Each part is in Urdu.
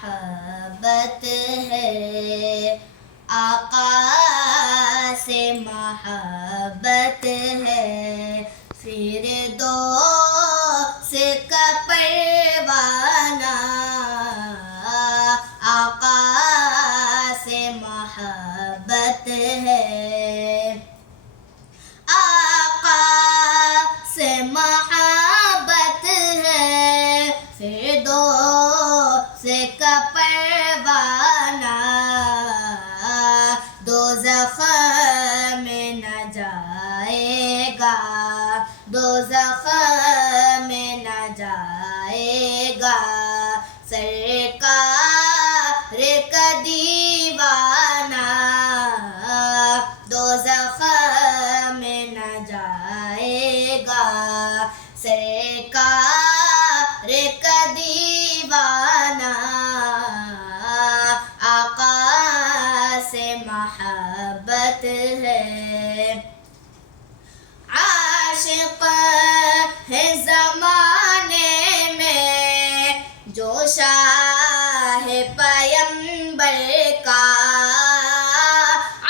محبت ہے، آقا سے محبت ہے، فردوس کا پروانہ آقا سے محبت ہے، آقا سے محبت ہے، فردوس کا پروانہ دوزخ میں نہ جائے گا، دوزخ میں نہ جائے گا، سرکار کا دیوانہ دوزخ میں نہ جائے گا، سرکار کا دیوانہ آقا سے محبت ہے، عاشق ہے زمانے میں جو شاہ پیمبر کا،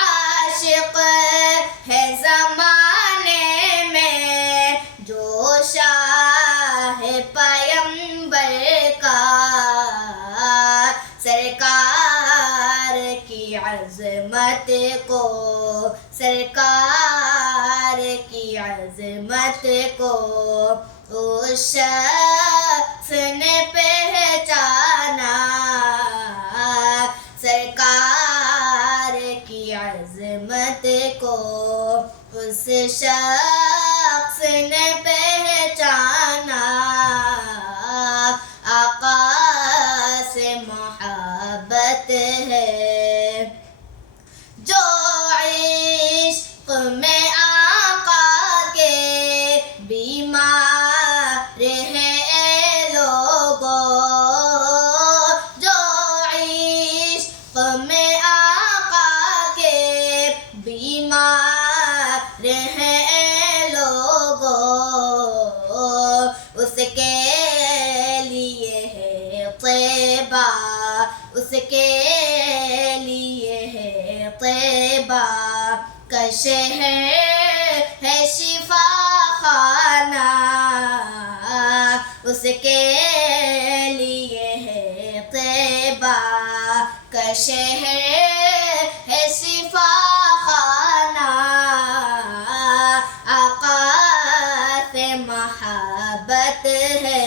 عاشق ہے زمانے میں جو شاہ پیمبر کا، سرکار کی عظمت کو، سرکار کی عظمت کو اس شخص نے پہچانا، سرکار کی عظمت کو اس شخص نے پہچانا، آقا سے محبت ہے، جو عشق میں آقا کے بیمار ہے اے لوگو، جو عشق میں آقا کے بیمار ہے اے لوگو، اس کے لیے ہے طیبہ، اس کے لیے ہے طیبہ کا شہر ہے شفا خانہ، اس کے لیے ہے طیبہ کا شہر ہے شفا خانہ، آقا سے محبت ہے،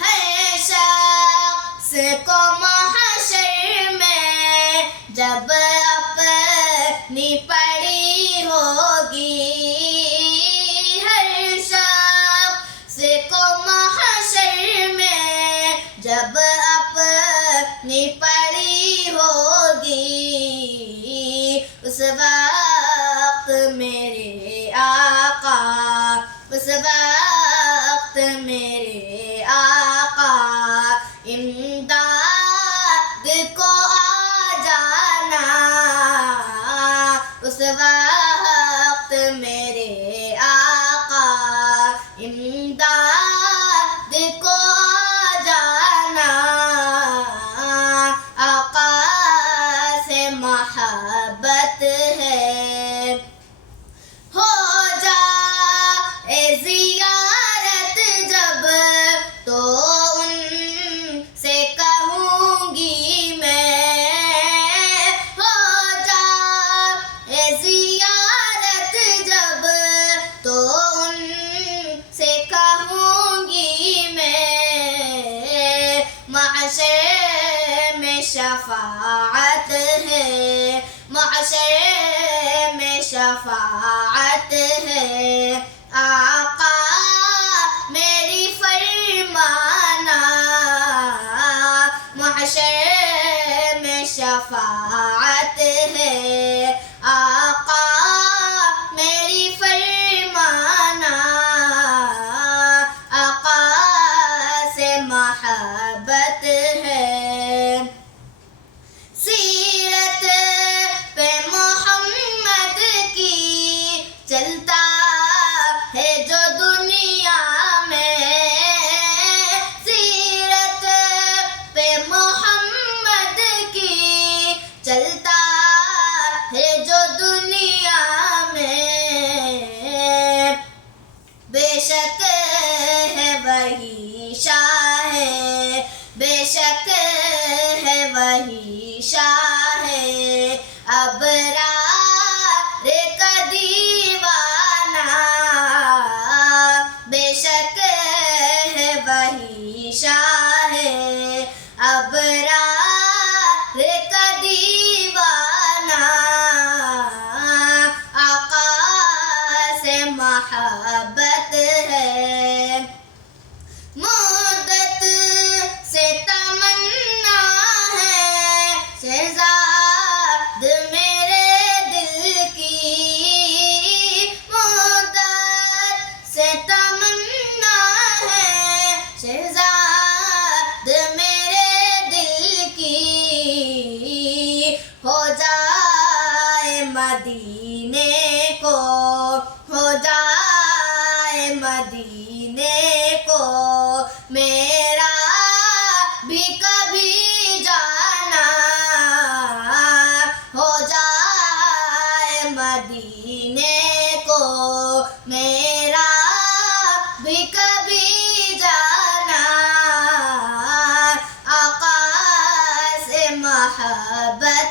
ہر شخص کو محشر میں جب اپنی پڑی ہوگی، ہر شخص کو محشر میں جب اپنی پڑی ہوگی، اس وقت میرے آقا، اس وقت میرے آقا امداد کو آ جانا، اس وقت میرے آقا امداد کو آ جانا، آقا سے محبت ہے، ہو جائے زیارت جب تو ان سے کہوں گی میں، ہو جائے زیارت جب تو ان سے کہوں گی میں، محشر میں شفاعت ہے، محشر میں شفاعت ہے، آقا میری فرمانا، محشر میں شفاعت ہے، آقا میری فرمانا، آقا سے محبت ہے، سیرت پہ محمد کی چلتا ہے جو دنیا میں، سیرت وہی شاہ ہے، بے شک ہے وہی شاہ ہے، ابرار کا دیوانہ، بے شک ہے وہی شاہ ہے، ابرار کا دیوانہ، آقا سے محبت ہے، مدت سے تمنا ہے، شہزاد میرے دل کی، مدت سے تمنا ہے، شہزاد میرے دل کی، ہو جائے مدینے کو، ہو جائے مدینے کو میرا بھی کبھی جانا، ہو جائے مدینے کو میرا بھی کبھی جانا، آقا سے محبت